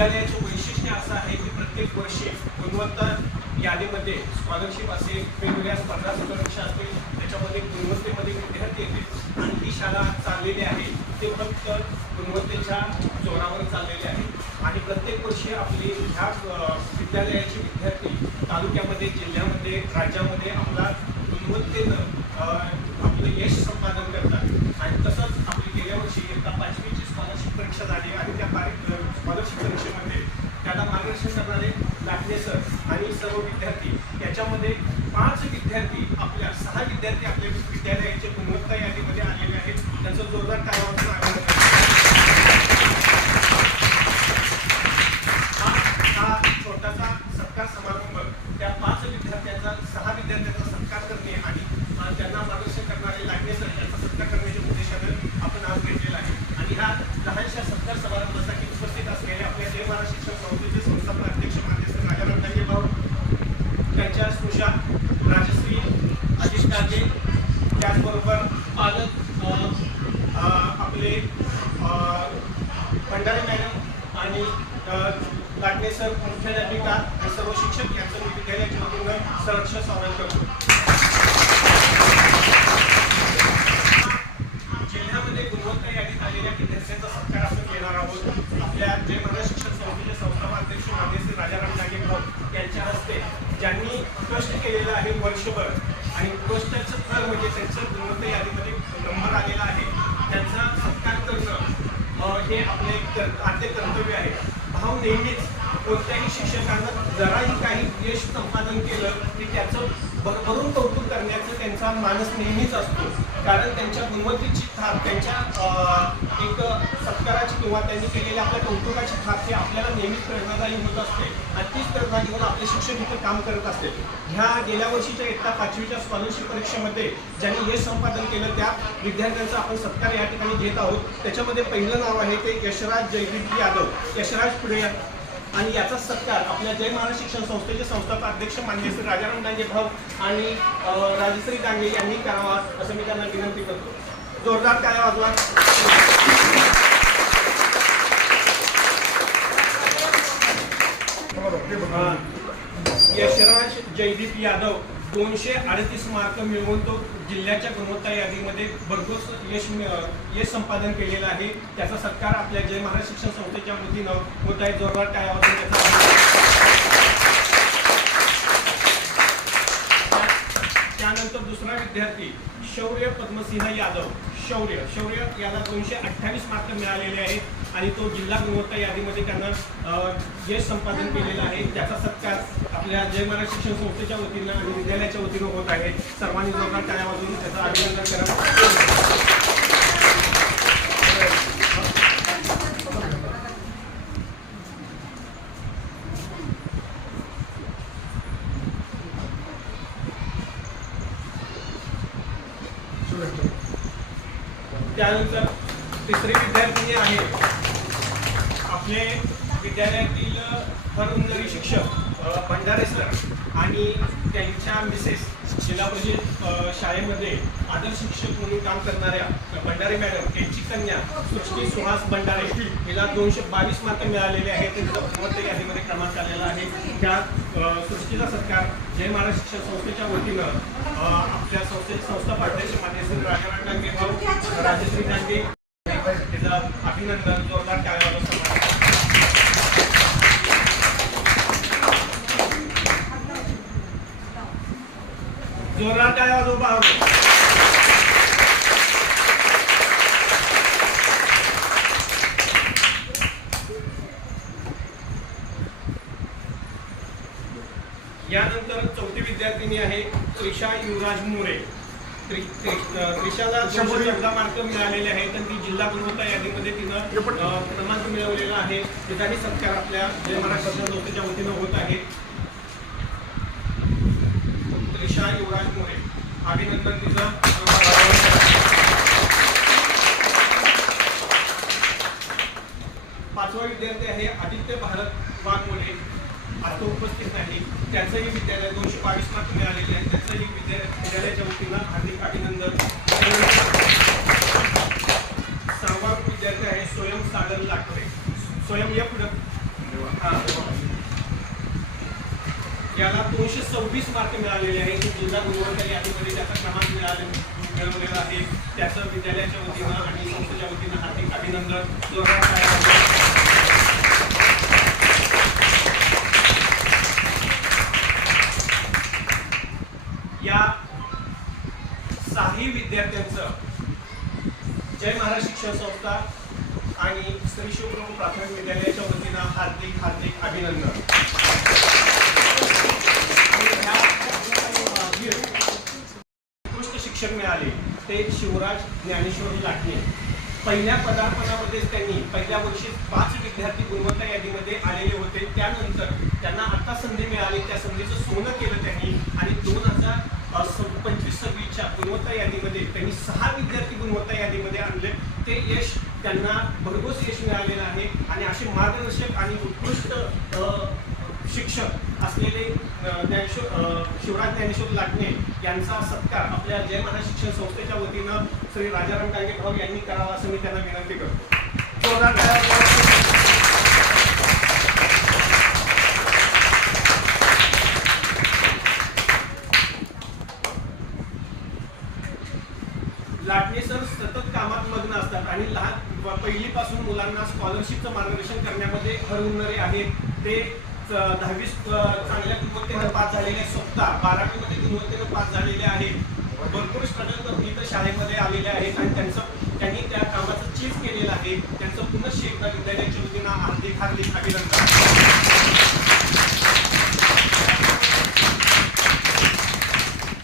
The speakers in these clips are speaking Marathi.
विद्यालयाचे वैशिष्ट्य असं आहे की प्रत्येक वर्षी गुणवत्ता यादीमध्ये स्कॉलरशिप असेल, वेगवेगळ्या स्पर्धा परीक्षा असतील, त्याच्यामध्ये गुणवत्तेमध्ये विद्यार्थी येते आणि ही शाळा चाललेली आहे ते फक्त गुणवत्तेच्या जोरावर चाललेले आहे. आणि प्रत्येक वर्षी आपली ह्या विद्यालयाचे विद्यार्थी तालुक्यामध्ये, जिल्ह्यामध्ये, राज्यामध्ये आपला गुणवत्तेनं आपलं यश संपादन करतात. आणि तसंच आपली गेल्या वर्षी इयत्ता 5वीची स्कॉलरशिप परीक्षा झाली आणि त्या स्कॉलरशिप परीक्षेमध्ये त्याला मार्गदर्शन करणारे लाटणे सर आणि सर्व विद्यार्थी, याच्यामध्ये 5 विद्यार्थी आपल्या 6 विद्यार्थी आपल्या विद्यालयाचे गुणवत्ता यादीमध्ये आलेले आहेत. त्यांचं जोरदार टाळ्यांचं स्वागत हा छोटासा सत्कार समारंभ त्या 5 विद्यार्थ्यांचा 6 विद्यार्थ्यांचा सत्कार करणे आणि त्यांना मार्गदर्शन करणारे लाटणे सर यांचा सत्कार करण्याच्या उद्देशानं आपण आज घेतलेला आहे. आणि ह्या लहानशा सत्कार समारंभासाठी उपस्थित असलेले आपल्या जय महाराज शिक्षण संस्थेचे संस्थापक अध्यक्ष मान्य श्री राजाराम डांगे भाऊ, त्यांच्या स्नुषा, राजश्री, अजित डांगे, त्याचबरोबर पालक आपले भंडारे मॅडम आणि लाटणे सर, मुख्याध्यापिका आणि सर्व शिक्षक यांचं मी विद्यालयाच्या वतीनं सहर्ष स्वागत करतो. जिल्ह्यामध्ये गुणवत्ता यादीत आलेल्या विद्यार्थ्यांचा सत्कार आपण घेणार आहोत. आपल्या जय महाराज शिक्षण संस्थेचे संस्थापक अध्यक्ष मान्य श्री राजाराम डांगे भाऊ यांच्या हस्ते ज्यांनी कष्ट केलेलं आहे वर्षभर आणि कष्टाचं फळ म्हणजे त्यांचं गुणवत्ता यादीमध्ये नंबर आलेला आहे, त्यांचा सत्कार करणं हे आपले आद्य कर्तव्य आहे. भाऊ नेहमीच कोणत्याही शिक्षकांना जराही काही यश संपादन केलं की त्याचं भरभरून कौतुक करण्याचं त्यांचा मानस नेहमीच असतो. कारण त्यांच्या गुणवत्तेची थाप, त्यांच्या एक सत्काराची किंवा त्यांनी केलेल्या आपल्या कौतुकाची थाप हे आपल्याला नेहमीच प्रेरणादायी होत असते आणि तीच प्रेरणा घेऊन आपले शिक्षक इथे काम करत असते. ह्या गेल्या वर्षीच्या इयत्ता 5वीच्या स्कॉलरशिप परीक्षेमध्ये ज्यांनी यश संपादन केलं त्या विद्यार्थ्यांचा आपण सत्कार या ठिकाणी घेत आहोत. त्याच्यामध्ये पहिलं नाव आहे ते यशराज जयदीप यादव. यशराज पुढे आणि याचा सत्कार आपल्या जय महाराज शिक्षण संस्थेचे संस्थापक अध्यक्ष मान्य श्री राजाराम डांगे भाऊ आणि राजश्री डांगे यांनी करावा असं मी त्यांना विनंती करतो. जोरदार टाळ्या वाजवा. यशराज जयदीप यादव 238 मार्क मिळवून तो जिल्ह्याच्या गुणवत्ता यादीमध्ये भरघोस यश संपादन केलेलं आहे. त्याचा सत्कार आपल्या जय महाराज शिक्षण संस्थेच्या वतीनं होत आहे. जोरदार टाळ्या वाजवून त्यानंतर दुसरा विद्यार्थी शौर्य पद्मसिंह यादव. शौर्य याला 228 मार्क मिळालेले आहेत आणि तो जिल्हा गुणवत्ता यादीमध्ये त्यानं यश संपादन केलेलं आहे. त्याचा सत्कार आपल्या जय महाराज शिक्षण संस्थेच्या वतीनं आणि विद्यालयाच्या वतीनं होत आहे. सर्वांनी जोरदार टाळ्या वाजवून त्याचं अभिनंदन करा. त्यानंतर तिसरी विद्यार्थिनी आहे आपले विद्यालयातील हरहुन्नरी शिक्षक भंडारे सर आणि त्यांच्या मिसेस जिल्हा परिषद शाळेमध्ये आदर्श शिक्षक म्हणून काम करणाऱ्या भंडारे मॅडम यांची कन्या सृष्टी सुहास भंडारे हिला 222 मार्क मिळालेले आहेत. त्यांचा गुणवत्ता यादीमध्ये क्रमांक आलेला आहे. त्या सृष्टीचा सत्कार जय महाराज शिक्षण संस्थेच्या वतीनं आपल्या संस्थेचे संस्थापक अध्यक्ष मान्य श्री राजाराम डांगे भाऊ, राजश्री डांगे त्याचं अभिनंदन. जोरदार टाळ्या वाजवा. जोरदार टाळ्या वाजवा. यानंतर चौथी विद्यार्थिनी आहे त्रिशा युवराज मोरे. त्रिशाला 214 मार्क मिळालेले आहेत आणि ती जिल्हा गुणवत्ता यादीमध्ये तिनं क्रमांक मिळवलेला आहे. तिचाही सत्कार आपल्या जय महाराज शिक्षण संस्थेच्या वतीनं होत आहे. त्रिशा युवराज मोरे अभिनंदन तिचं. पाचवा विद्यार्थी आहे आदित्य भारत वाघमोले. आता उपस्थित नाही. त्याचंही विद्यालय 222 मार्क मिळालेले आहेत. त्याचंही विद्यालयाच्या वतीनं हार्दिक अभिनंदन. सहावा विद्यार्थी आहे स्वयं सागर लाकडे. स्वयं या पुढं याला 226 मार्क मिळालेले आहेत. जिल्हा गुणवत्ता यादीमध्ये त्याचा क्रमांक मिळवलेला आहे. त्याचं विद्यालयाच्या वतीनं आणि संस्थेच्या वतीनं हार्दिक अभिनंदन. या 6 विद्यार्थ्यांचं जय महाराज शिक्षण संस्था आणि श्री शिवप्रभू प्राथमिक विद्यालयाच्या वतीनं हार्दिक हार्दिक अभिनंदन. उत्कृष्ट शिक्षण मिळाले ते शिवराज ज्ञानेश्वर लाटणे. पहिल्या पदार्पणामध्येच त्यांनी पहिल्या वर्षी 5 विद्यार्थी गुणवत्ता यादीमध्ये आलेले होते. त्यानंतर त्यांना आता संधी मिळाली, त्या संधीचं सोनं केलं त्यांनी आणि 2025-26च्या गुणवत्ता यादीमध्ये त्यांनी 6 विद्यार्थी गुणवत्ता यादीमध्ये आणले. ते यश त्यांना भरघोस यश मिळालेलं आहे आणि असे मार्गदर्शक आणि उत्कृष्ट शिक्षक असलेले शिवराज ज्ञानेश्वर लाटणे यांचा सत्कार आपल्या जय महाराज शिक्षण संस्थेच्या वतीनं श्री राजाराम डांगे भाऊ यांनी करावा असं मी त्यांना विनंती करतो. लाटणे सर सतत कामात मग्न असतात आणि पहिलीपासून मुलांना स्कॉलरशिपचं मार्गदर्शन करण्यामध्ये हरहुन्नरे आहेत. ते 10वी चांगल्या गुणवत्तेनं पास झालेले, स्वतः 12वीमध्ये गुणवत्तेनं पास झालेले आहेत. भरपूर स्ट्रगल करून इथं शाळेमध्ये आलेले आहेत आणि त्यांनी त्या कामाचं चीज केलेलं आहे. त्यांचं पुनश्च एकदा विद्यालयाच्या वतीनं हार्दिक हार्दिक अभिनंदन.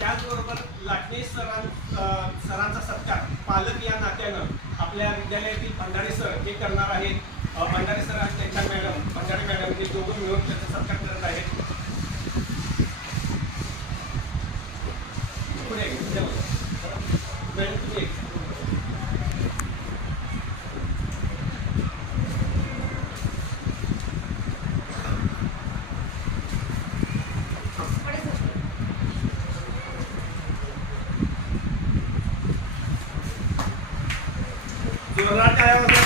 त्याचबरोबर लाटणे सरांचा सत्कार पालक या नात्यानं आपल्या विद्यालयातील भंडारे सर हे करणार आहेत. भंडारे सर आणि त्यांच्या मॅडम भंडारे मॅडम हे दोघं मिळून त्याचा सत्कार करत आहेत. जोरदार टाळ्या वाजवा.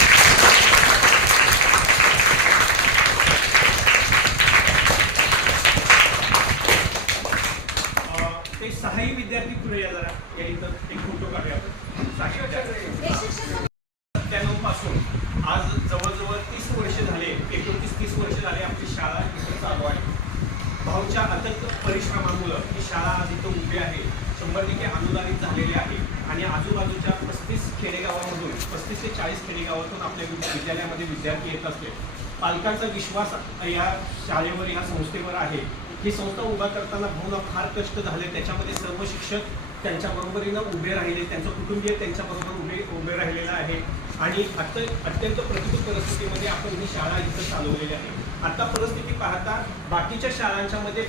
ते 6 विद्यार्थी पुढे या जरा या इथं एक फोटो काढूया. 97 पासून आज जवळजवळ 30 वर्ष झाले, 29-30 वर्ष झाले आपली शाळा इथं चालू आहे. भाऊच्या अथक परिश्रमामुळं ही शाळा आज इथं उभी आहे. 100% अनुदानित झालेली आहे आणि आजूबाजूच्या 35 खेडेगावामधून 35 ते 40 खेडेगावातून आपल्या विद्यालयामध्ये विद्यार्थी येत असले. पालकांचा विश्वास या शाळेवर, या संस्थेवर आहे. ही संस्था उभा करताना भाऊला फार कष्ट झाले. त्याच्यामध्ये सर्व शिक्षक त्यांच्या बरोबरीनं उभे राहिले, त्यांचं कुटुंबीय त्यांच्याबरोबर उभे राहिलेलं आहे आणि अत्यंत प्रतिकूल परिस्थितीमध्ये आपण ही शाळा इथं चालवलेली आहे. आता परिस्थिती पाहता बाकीच्या शाळांच्यामध्ये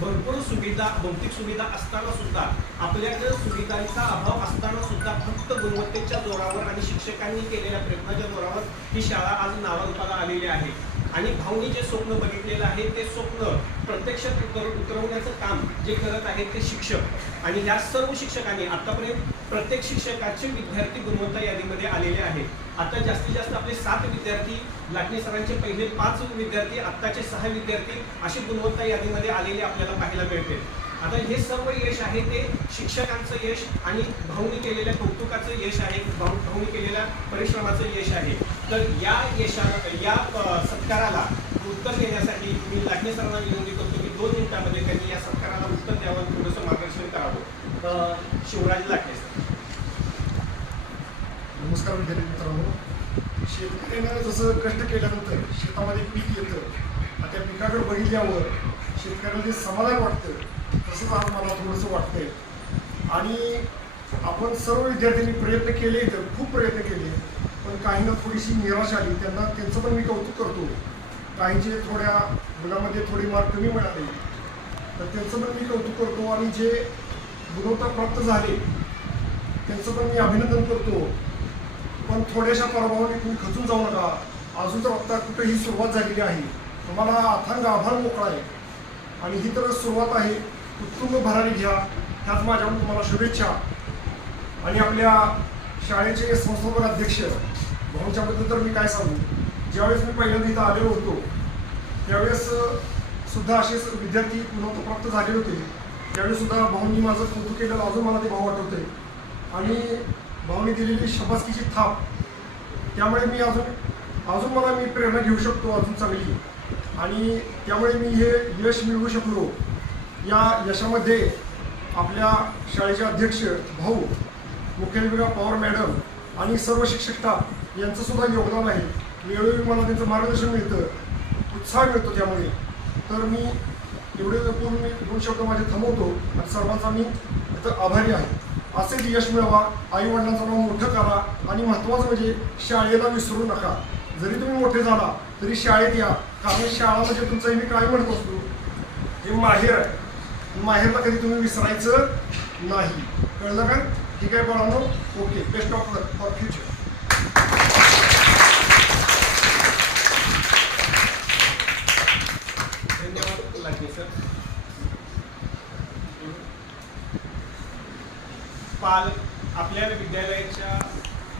भरपूर सुविधा, भौतिक सुविधा असताना सुद्धा, आपल्याकडे सुविधांचा अभाव असताना सुद्धा फक्त गुणवत्तेच्या जोरावर आणि शिक्षकांनी केलेल्या प्रयत्नाच्या जोरावर ही शाळा आज नावारूपाला आलेली आहे. आणि भाऊनी जे स्वप्न बघितलेलं आहे ते स्वप्न प्रत्यक्षात उतरवण्याचं काम जे करत आहेत ते शिक्षक आणि या सर्व शिक्षकांनी आतापर्यंत प्रत्येक शिक्षकाचे विद्यार्थी गुणवत्ता यादीमध्ये आलेले आहेत. आता जास्तीत जास्त आपले 7 विद्यार्थी, लाटणे सरांचे पहिले 5 विद्यार्थी, आत्ताचे 6 विद्यार्थी अशी गुणवत्ता यादीमध्ये आलेले आपल्याला पाहायला मिळते. आता हे सर्व यश आहे ते शिक्षकांचं यश आणि भाऊनी केलेल्या कौतुकाचं यश आहे, भाऊनी केलेल्या परिश्रमाचं यश आहे. तर या यशाला, या सत्काराला उत्तर देण्यासाठी मी लाटणे सरांना विनंती करतो की 2 मिनिटांमध्ये त्यांनी या सत्काराला उत्तर द्यावं, थोडंसं मार्गदर्शन करावं. शिवराज लाटणे सर. नमस्कार विद्यार्थी मित्रांनो. शेतकऱ्यानं जसं कष्ट केल्यानंतर शेतामध्ये पीक येतं, त्या पिकाकडे बघितल्यावर शेतकऱ्याला जे समाधान वाटतं तसंच आज मला थोडंसं वाटतंय. आणि आपण सर्व विद्यार्थ्यांनी प्रयत्न केले, तर खूप प्रयत्न केले, पण काहींना थोडीशी निराश आली. त्यांचं पण मी कौतुक करतो. काहींचे थोड्या मुलामध्ये थोडी मार्क कमी मिळाले तर त्यांचं पण मी कौतुक करतो आणि जे गुणवत्ता प्राप्त झाले त्यांचं पण मी अभिनंदन करतो. पण थोड्याशा पराभवाने तुम्ही खचून जाऊ नका. अजून तर आत्ता कुठे ही सुरुवात झालेली आहे. तुम्हाला अथांग आभार मोकळा आहे आणि ही तर सुरुवात आहे. उत्तुंग भरारी घ्या, ह्याच माझ्याकडून तुम्हाला शुभेच्छा. आणि आपल्या शाळेचे संस्थापक अध्यक्ष भाऊच्याबद्दल तर मी काय सांगू. ज्यावेळेस मी पहिल्यांदा इथं आलेलो होतो त्यावेळेस सुद्धा असेच विद्यार्थी गुणवत्ताप्राप्त झाले होते. त्यावेळेस सुद्धा भाऊंनी माझं कौतुक केलेलं अजून मला ते भाऊ आठवते आणि भाऊंनी दिलेली शाबासकीची थाप, त्यामुळे मी अजून मला मी प्रेरणा घेऊ शकतो अजून चांगली, आणि त्यामुळे मी हे यश मिळवू शकलो. या यशामध्ये आपल्या शाळेचे अध्यक्ष भाऊ, मुख्याध्यापिका पवार मॅडम आणि सर्व शिक्षक स्टाफ यांचं सुद्धा योगदान आहे. वेळोवेळी मला त्यांचं मार्गदर्शन मिळतं, उत्साह मिळतो. त्यामुळे तर मी एवढे पूर्ण मी 2 शब्द माझे थांबवतो आणि सर्वांचा मी इथं आभारी आहे. असेच यश मिळवा, आई वडिलांचं नाव मोठं करा आणि महत्त्वाचं म्हणजे शाळेला विसरू नका. जरी तुम्ही मोठे झाला तरी शाळेत या, कारण शाळा म्हणजे तुमचं मी काय म्हणत असतो हे माहेर आहे. माहेरला कधी तुम्ही विसरायचं नाही. कळलं का? ठीक आहे बाळांनो, okay. Best of luck for future. धन्यवाद लाटणे सर. आपल्या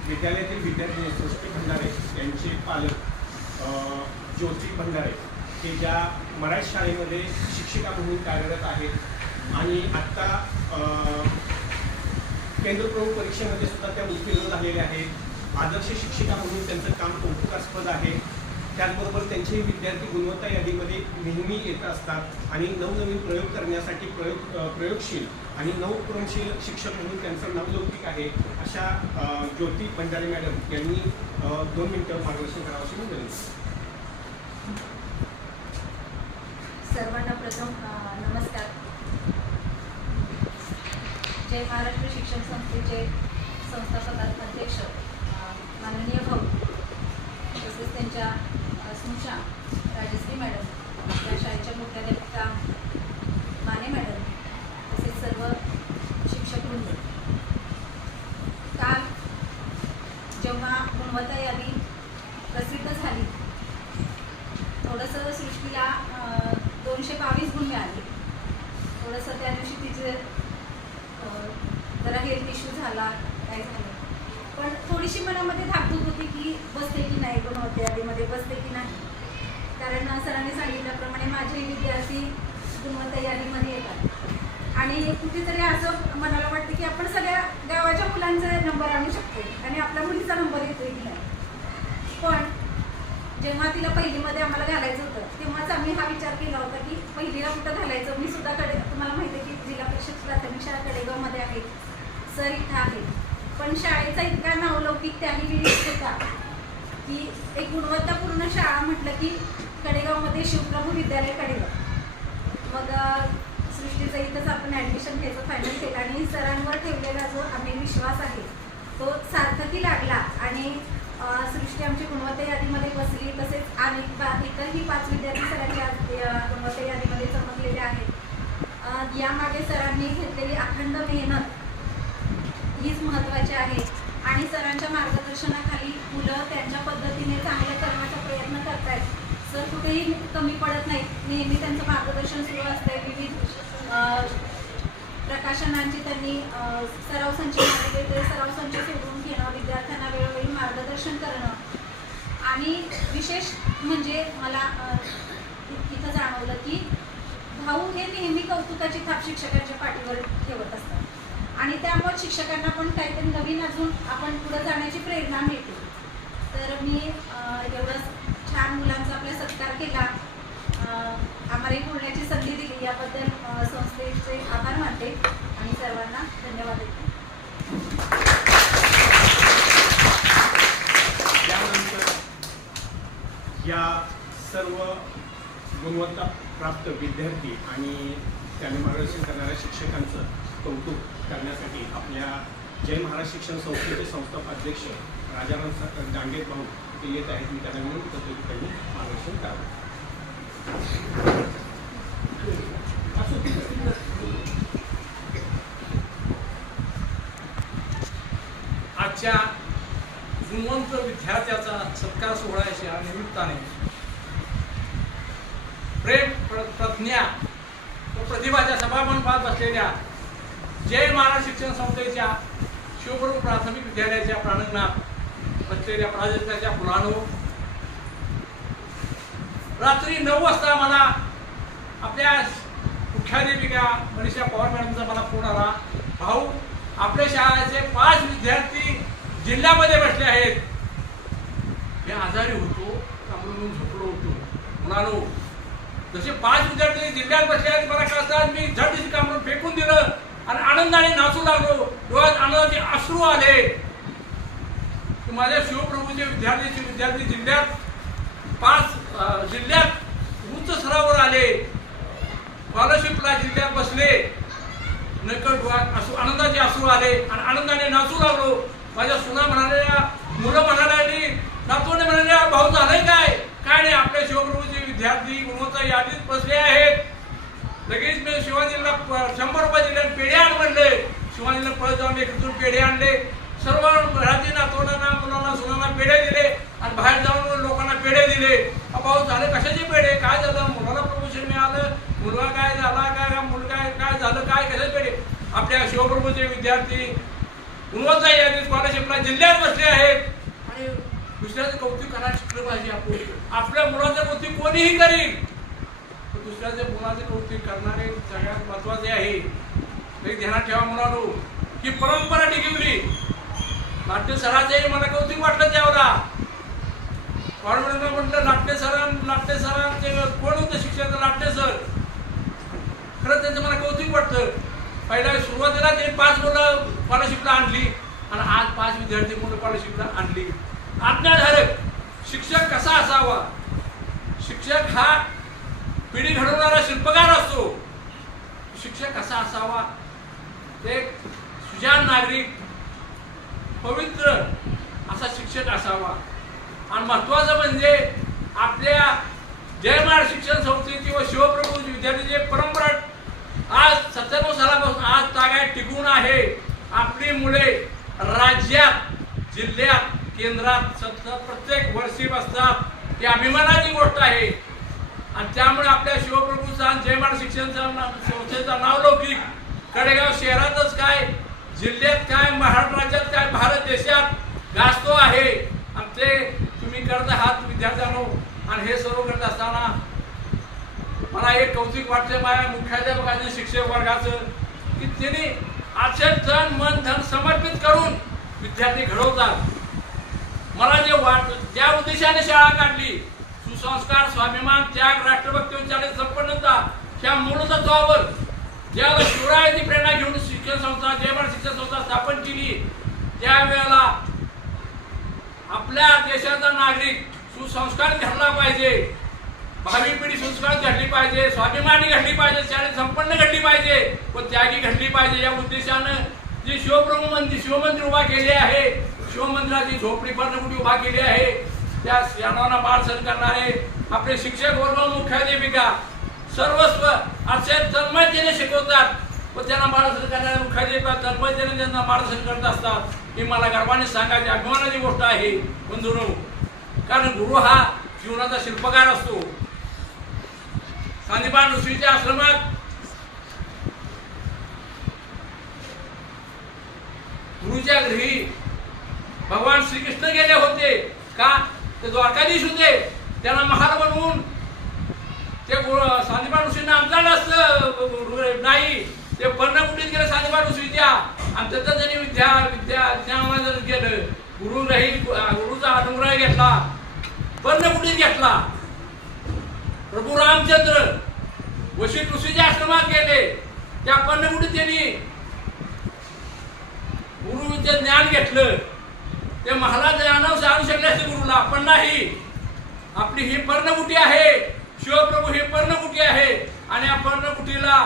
विद्यालयातील विद्यार्थी सृष्टी भंडारे यांचे पालक ज्योती भंडारे हे ज्या मराठी शाळेमध्ये शिक्षिका म्हणून कार्यरत आहेत आणि आत्ता केंद्रप्रमुख परीक्षेमध्ये सुद्धा त्या उत्तीर्ण झालेल्या आहेत. आदर्श शिक्षिका म्हणून त्यांचं काम कौतुकास्पद आहे. त्याचबरोबर त्यांचे विद्यार्थी गुणवत्ता यादीमध्ये नेहमी येत असतात आणि नवनवीन प्रयोग करण्यासाठी प्रयोगशील आणि नवक्रमशील शिक्षक म्हणून त्यांचं नावलौकिक आहे. अशा ज्योती भंडारे मॅडम यांनी 2 मिनिटं मार्गदर्शन करावं अशी मी विनंती. सर्वांना प्रथम नमस्कार. जय महाराष्ट्र शिक्षण संस्थेचे संस्थापक अध्यक्ष माननीय भाऊ, तसेच त्यांच्या स्नुषा राजश्री मॅडम, या शाळेच्या मुख्याध्यापिका माने मॅडम, तसेच सर्व शिक्षक वृंद. काल जेव्हा गुणवत्ता यादी प्रसिद्ध झाली, थोडंसं सृष्टीला 222 गुण मिळाले. थोडंसं त्या दिवशी तिचे जरा हेल्थ इश्यू झाला, काय झालं, पण थोडीशी मनामध्ये धाकधूक होती की बसते की नाही, गुणवत्ता यादीमध्ये बसते की नाही. कारण सरांनी सांगितल्याप्रमाणे माझे विद्यार्थी गुणवत्ता यादीमध्ये येतात आणि कुठेतरी असं मनाला वाटतं की आपण सगळ्या गावाच्या मुलांचा नंबर आणू शकतो आणि आपल्या मुलीचा नंबर येतोय की नाही. पण जेव्हा तिला पहिलीमध्ये आम्हाला घालायचं होतं तेव्हाच आम्ही हा विचार केला होता की पहिलीला कुठं घालायचं. मी सुद्धा तुम्हाला माहिती आहे की जिल्हा परिषद प्राथमिक शाळा कडेगावमध्ये आहे, सर इथं आहे, पण शाळेचा इतका नावलौकिक त्याही वेळी होता की एक गुणवत्तापूर्ण शाळा म्हटलं की कडेगावमध्ये शिवप्रभू विद्यालय कडेगाव. मग सृष्टीचं इथंच आपण ॲडमिशन घ्यायचं फायनल केलं आणि सरांवर ठेवलेला जो आम्ही विश्वास आहे तो सार्थकी लागला आणि सृष्टी आमची गुणवत्ता यादीमध्ये बसली. तसेच आणि इतरही 5 विद्यार्थी सरांच्या गुणवत्ता यादीमध्ये चमकलेले आहेत. यामागे सरांनी घेतलेली अखंड मेहनत हीच महत्त्वाची आहे आणि सरांच्या मार्गदर्शनाखाली मुलं त्यांच्या पद्धतीने चांगलं करण्याचा प्रयत्न करत आहेत. सर कुठेही कमी पडत नाहीत, नेहमी त्यांचं मार्गदर्शन सुरू असतंय. विविध प्रकाशनांची त्यांनी सराव संच वेगवेगळे सराव संच सोडून घेणं, विद्यार्थ्यांना वेळोवेळी मार्गदर्शन करणं आणि विशेष म्हणजे मला इथं जाणवलं की भाऊ हे नेहमी कौतुकाची थाप शिक्षकांच्या पाठीवर ठेवत असतात आणि त्यामुळे शिक्षकांना पण काहीतरी नवीन अजून आपण पुढे जाण्याची प्रेरणा मिळते. तर मी एवढं छान मुलांचा आपला सत्कार केला, आम्हाला बोलण्याची संधी दिली याबद्दल संस्थेचे आभार मानते आणि सर्वांना धन्यवाद देते. यानंतर या सर्व गुणवत्ता प्राप्त विद्यार्थी आणि त्यांनी मार्गदर्शन करणाऱ्या शिक्षकांचं कौतुक करण्यासाठी आपल्या जय महाराष्ट्र शिक्षण संस्थेचे संस्थापक अध्यक्ष राजाराम डांगे भाऊ ते येत आहेत. मी त्यांना विनंती करतो की त्यांनी मार्गदर्शन करावं. आजच्या गुणवंत विद्यार्थ्याचा सत्कार सोहळ्याच्या निमित्ताने प्रेम प्रज्ञा व प्रतिभाच्या सभामंडपात बसलेल्या जय महाराष्ट्र शिक्षण संस्थेच्या शिवप्रभू प्राथमिक विद्यालयाच्या प्रांगणात बसलेल्या प्राजक्ताच्या फुलांनो, रात्री 9 वाजता मला आपल्या मुख्याध्यापिका मनीषा पवार मॅडमचा मला फोन आला, भाऊ आपल्या शाळेचे 5 विद्यार्थी जिल्ह्यामध्ये बसले आहेत. मी आजारी होतो, त्यामुळे झोपलो होतो. म्हणालो जसे 5 विद्यार्थी जिल्ह्यात बसले आहेत मला कळतात, मी झटदिशी कामून फेकून दिलं आणि आनंदाने नाचू लागलो. डोळ्यात आनंदाचे अश्रू आले. माझ्या शिवप्रभूचे विद्यार्थी जिल्ह्यात 5 जिल्ह्यात उच्च स्तरावर आले, स्कॉलरशिपला जिल्ह्यात बसले. नकळत डोळ्यात आनंदाचे अश्रू आले आणि आनंदाने नाचू लागलो. माझ्या सुना म्हणाल्या, मुलं म्हणाली, नातवंडे म्हणाले, भाऊ झालंय काय? काय नाही, आपल्या शिवप्रभूचे विद्यार्थी गुणवत्ता यादीत बसले आहेत. लगेच मी शिवाजीला 100 रुपये दिले, पेढे आण म्हणले. शिवाजीला पळत जाऊन एकूण पेढे आणले. सर्व घरातील नातवंडांना, मुलांना, सुनांना पेढे दिले आणि बाहेर जाऊन लोकांना पेढे दिले. भाऊ झाले कशाचे पेढे? काय झालं? मुलाला प्रमोशन मिळालं, मुलगा काय झाला, काय मुलगा काय झालं, काय कशाचे पेढे? आपल्या शिवप्रभूचे विद्यार्थी गुणवत्ता यादीत स्कॉलरशिपला जिल्ह्यात बसले आहेत. आणि दुसऱ्याचं कौतुक करायला शिकलं पाहिजे. आपण आपल्या मुलाचं कौतुक कोणीही करील, दुसऱ्याच्या मुलाचे कौतुक करणारे सगळ्यात महत्वाचे आहे. एक ध्यानात ठेवा मुलांनो, ही परंपरा टिकवली. नाट्य सरांचे मला कौतुक वाटलं त्यावेळेला. म्हटलं नाट्य सरांचे कोण होतं शिक्षक? नाट्य सर. खरं त्यांचं मला कौतुक वाटतं. पहिल्या सुरुवातीला ते 5 मुलं स्कॉलरशिपला आणली आणि आज 5 विद्यार्थी मुलं स्कॉलरशिपला आणली. आज्ञाधारक शिक्षक कसा असावा? शिक्षक हा पिढी घडवणारा शिल्पकार असतो. शिक्षक कसा असावा? ते सुजाण नागरिक, पवित्र असा शिक्षक असावा. आणि महत्वाचं म्हणजे आपल्या जय महाराष्ट्र शिक्षण संस्थेची व शिवप्रभू विद्यार्थीची परंपरा आज 97 सालापासून आज तागायत टिकून आहे. आपली मुले राज्यात, जिल्ह्यात, केंद्रात प्रत्येक वर्षी बसतात. ही अभिमानाची गोष्ट आहे. आणि त्यामुळे आपल्या शिवप्रभूचा जय महाराष्ट्र शिक्षण संस्थेचा नावलौकिक कडेगाव शहरातच काय, जिल्ह्यात काय, महाराष्ट्र राज्यात काय, भारत देशात गाजतो आहे. आणि ते तुम्ही करत आहात विद्यार्थ्यांनो. आणि हे सर्व करत असताना मला एक कौतुक वाटतं माझ्या मुख्याध्यापकाचं, शिक्षक वर्गाचं, की त्यांनी अक्षर तन मन धन समर्पित करून विद्यार्थी घडवतात. मला जे ज्या उद्देशाने शाळा काढली, सुसंस्कार, स्वाभिमान, त्याग, राष्ट्रभक्ती, उच्चारित संपन्नता ह्या मूलतत्वावर ज्यावेळेला शिवरायांची प्रेरणा घेऊन शिक्षण संस्था, जय महाराष्ट्र शिक्षण संस्था स्थापन केली, त्यावेळेला आपल्या देशाचा नागरिक सुसंस्कार घडला पाहिजे, भावी पिढी संस्कार घडली पाहिजे, स्वाभिमानी घडली पाहिजे, शाळेत संपन्न घडली पाहिजे व त्यागी घडली पाहिजे. या उद्देशानं जी शिवमंदिर उभा केले आहे, शिवमंदिराची झोपडी पर्णकुटी उभा केली आहे, त्या यानांना मार्गदर्शन करणारे आपले शिक्षक वर्ग, मुख्याध्यापिका सर्वस्व असे तन्मयतेने शिकवतात व त्यांना मार्गदर्शन करणारे मुख्याध्यापिका तन्मयतेने त्यांना मार्गदर्शन करत असतात. ही मला गर्वाने सांगायची अभिमानाची गोष्ट आहे बंधूंनो. कारण गुरु हा जीवनाचा शिल्पकार असतो. सांदीपान ऋषीच्या आश्रमात गुरुच्या घरी भगवान श्रीकृष्ण गेले होते. का? ते द्वारकाधीश होते. त्यांना महाल बनवून ते सांदीपान ऋषींना आमचा नसतं नाही, ते पर्णकुटीत गेले सांदीपान ऋषीच्या आणि त्याचं त्यांनी ज्ञान गेलं. गुरुचा अनुग्रह घेतला, पर्णकुटीत घेतला. प्रभू रामचंद्र वशिष्ठ ऋषीच्या आश्रमात गेले. त्या पर्णकुटीत त्यांनी गुरुचे ज्ञान घेतलं. ते महाराज ज्ञानावर आणू शकले असते गुरुला, पण नाही. आपली ही पर्णकुटी आहे, शिवप्रभू ही पर्णकुटी आहे आणि या पर्णकुटीला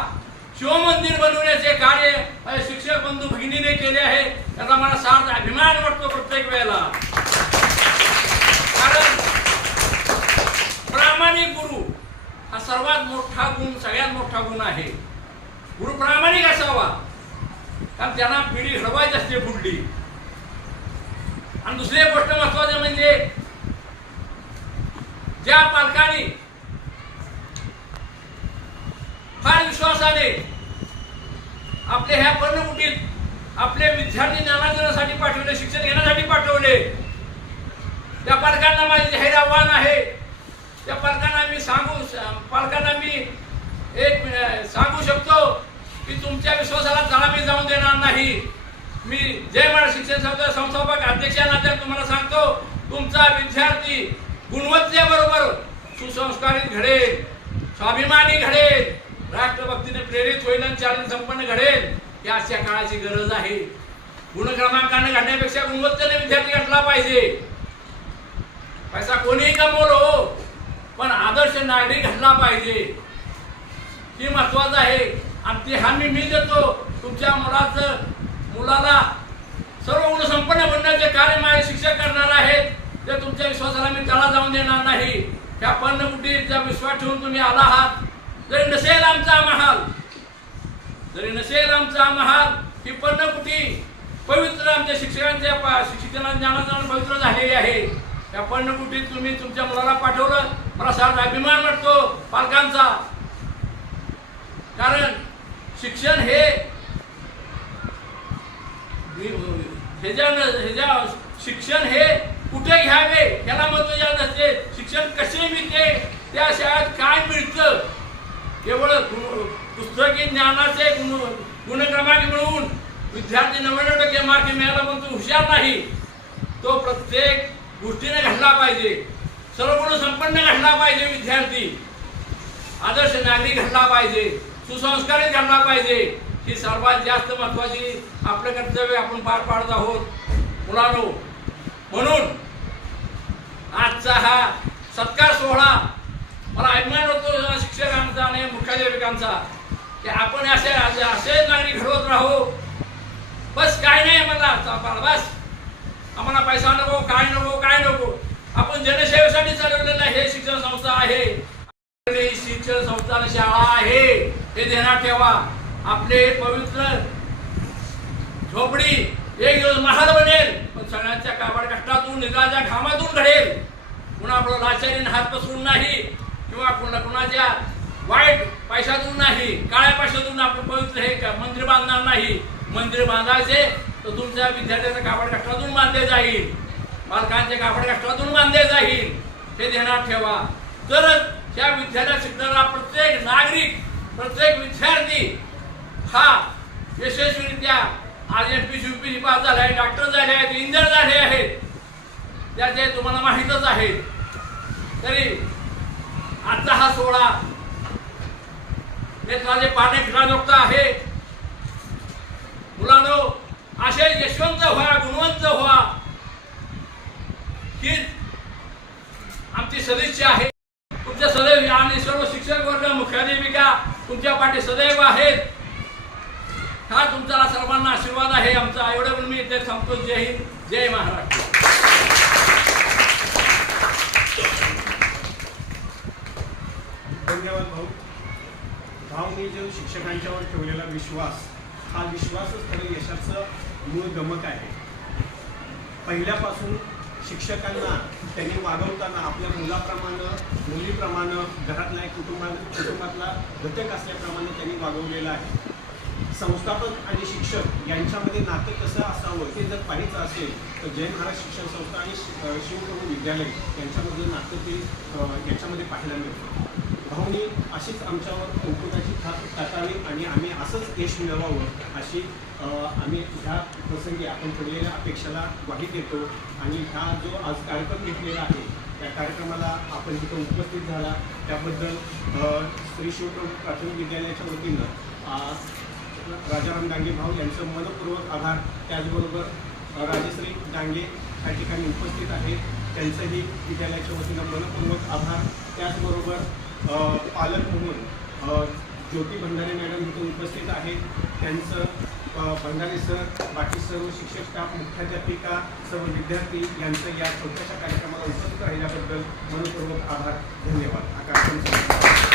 शिवमंदिर बनवण्याचे कार्य शिक्षक बंधू भगिनीने केले आहे. त्याचा मला सार्थ अभिमान वाटतो प्रत्येक वेळेला. कारण प्रामाणिक गुरु हा सर्वात मोठा गुण, सगळ्यात मोठा गुण आहे. गुरु प्रामाणिक असावा, कारण त्यांना पिढी घडवायची असते पुढली. आणि दुसरी गोष्ट महत्वाची म्हणजे ज्या पालकांनी फार विश्वासाने आपल्या ह्या पर्णकुटीत आपले विद्यार्थी ज्ञानार्जनासाठी पाठवले, शिक्षण घेण्यासाठी पाठवले, त्या पालकांना माझे जाहीर आव्हान आहे. त्या पालकांना मी एक सांगू शकतो की तुमच्या विश्वासाला तडा मी जाऊन देणार नाही. मी जय महाराष्ट्र शिक्षण संस्था संस्थापक अध्यक्षांना तुम्हाला सांगतो, तुमचा विद्यार्थी गुणवत्तेबरोबर सुसंस्कारित घडेल, स्वाभिमानी घडेल, राष्ट्रभक्तीने प्रेरित होईल आणि चारित्र्य संपन्न घडेल. ही आजच्या काळाची गरज आहे. गुणक्रमांकाने घडण्यापेक्षा गुणवत्तेने विद्यार्थी घडला पाहिजे. पैसा कोणीही कमवलो हो, पण आदर्श नागरिक घडला पाहिजे. ही महत्वाचं आहे. आणि ती हमी मी देतो. तुमच्या मुलाला सर्व गुण संपन्न बनण्याचे कार्य माझे शिक्षक करणार आहेत. ते तुमच्या विश्वासाला मी तडा जाऊन देणार नाही. त्या पर्णकुटीचा विश्वास ठेवून तुम्ही आला आहात. जरी नसेल आमचा महाल, ही पर्णकुटी पवित्र आमच्या शिक्षकांच्या शिक्षणाच्या ज्ञानाचा पवित्र झालेली आहे. त्या पर्णकुटीत तुम्ही तुमच्या मुलाला पाठवलं, मला सारा अभिमान वाटतो पालकांचा. कारण शिक्षण शिक्षण हे कुठे घ्यावे याला महत्त्व नसते. शिक्षण कसे मिळते, त्या शाळेत काय मिळतं, केवळ पुस्तकी ज्ञानाचे गुणक्रमांक मिळवून विद्यार्थी 99% मार्क मिळाला पण तो हुशार नाही. तो प्रत्येक गोष्टीने घडला पाहिजे, सर्व गुण संपन्न घडला पाहिजे. विद्यार्थी आदर्श नागरिक घडला पाहिजे, सुसंस्कारित घडला पाहिजे. ही सर्वात जास्त महत्वाची आपलं कर्तव्य आपण पार पाडत आहोत मुलांनो. म्हणून आजचा हा सत्कार सोहळा मला अभिमान होतो शिक्षकांचा आणि मुख्याध्यापकांचा की आपण असे नागरिक घडवत राहू. बस काय नाही बस आम्हाला पैसा नको, काय नको. आपण जनसेवेसाठी चालवलेलं हे शिक्षण संस्था आहे. शिक्षण संस्था शाळा आहे हे ध्यानात ठेवा. आपले पवित्र झोपडी एक दिवस महाल बनेल, पण सगळ्यांच्या काबाड कष्टातून निराच्या घामातून घडेल. पुन्हा आपलं लाचारीने हात पसरून नाही किंवा कुणाच्या वाईट पैशातून नाही, काळ्या पैशातून आपण पवित्र हे मंदिर बांधणार नाही. मंदिर बांधायचे तर तुमच्या विद्यार्थ्यांच्या काबाड कष्टातून बांधले जाईल, पालकांच्या काबाड कष्टातून बांधले जाईल. हे ध्यानात ठेवा. तरच त्या विद्यालयात शिकणारा प्रत्येक नागरिक, प्रत्येक विद्यार्थी हा यशस्वीरित्या आज एमपीसी यूपीसी पास झाला आहे, डॉक्टर झाले आहेत, इंजिनियर झाले आहेत, त्याचे तुम्हाला माहीतच आहे. तरी आजचा हा सोहळा हे माझे पाने फिरण्याजोगता आहे. मुलांनो, असे यशवंत व्हा, गुणवंत व्हा, ही आमची सदिच्छा आहे. तुमच्या सदैव आणि सर्व शिक्षक वर्ग, मुख्याध्यापिका तुमच्या पाठी सदैव आहेत. हा तुमचा सर्वांना आशीर्वाद आहे आमचा. एवढं पण मी इथे संतोष. जय हिंद, जय महाराष्ट्र. धन्यवाद भाऊनी जो शिक्षकांच्यावर ठेवलेला विश्वास, हा विश्वासच खरं यशाचं मूळ गमक आहे. पहिल्यापासून शिक्षकांना त्यांनी वागवताना आपल्या मुलीप्रमाणे घरातला एक कुटुंबातला घटक असल्याप्रमाणे त्यांनी वागवलेलं आहे. संस्थापक आणि शिक्षक यांच्यामध्ये नातं कसं असावं हे जर पाहायचं असेल तर जय महाराष्ट्र शिक्षण संस्था आणि शिवप्रभू विद्यालय यांच्यामधलं नातं ते याच्यामध्ये पाहायला मिळतं. भाऊनी अशीच आमच्यावर कौतुकाची थाप टाकावी आणि आम्ही असंच यश मिळवावं अशी आम्ही ह्या प्रसंगी आपण पडलेल्या अपेक्षेला ग्वाही देतो. आणि हा जो आज कार्यक्रम घेतलेला आहे त्या कार्यक्रमाला आपण तिथं उपस्थित झाला त्याबद्दल श्री शिवप्रभू प्राथमिक विद्यालयाच्या वतीनं राजाराम डांगे भाऊ यांचं मनपूर्वक आभार. त्याचबरोबर राजश्री डांगे या ठिकाणी उपस्थित आहेत, त्यांचंही विद्यालयाच्या वतीनं मनपूर्वक आभार. त्याचबरोबर पालक म्हणून ज्योती भंडारे मॅडम इथं उपस्थित आहेत, त्यांचं भंडारे सर, बाकी सर्व शिक्षक स्टाफ, मुख्याध्यापिका, सर्व विद्यार्थी यांचं या छोट्याशा कार्यक्रमाला उपस्थित राहिल्याबद्दल मनपूर्वक आभार. धन्यवाद. हा कार्यक्रम